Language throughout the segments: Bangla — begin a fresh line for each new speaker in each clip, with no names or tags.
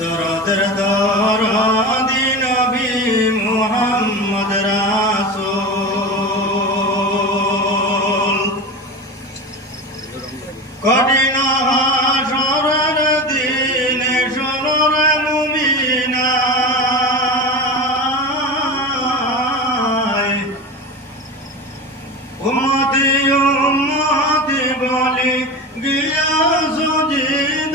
দরদের দর নবী মোহাম্মদ রাসূল। কঠিন হাসরের দিন শোনর মুমিনা। উম্মতি উম্মতি বলি গিয়া সুজিদ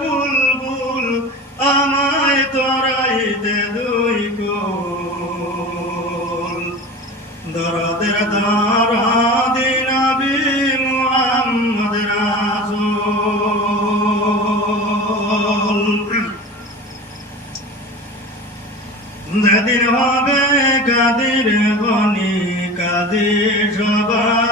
বুলবুল আমায় তোরাইতে দুই কোল। দরদের দরাদি নবী মুহাম্মদ রাসূল যেদিন হবে কাদির গনি কাদির সবাকার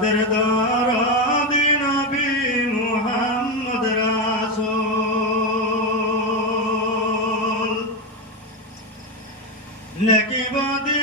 দরদের দরদি নবী মুহাম্মদ রাসূল। নাকি বাদি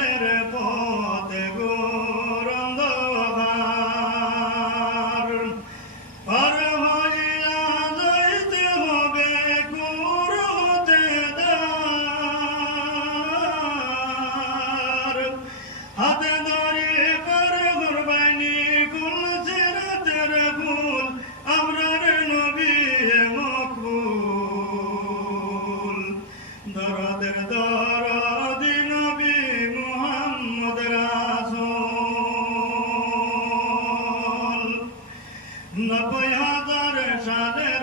হাতে ধরে পার কুরবানি, কুল সিরাতের ফুল আমরার নবী মকবুল। দরদের দরদি নবী মুহাম্মদ রাসূল। নব্বই হাজার সালের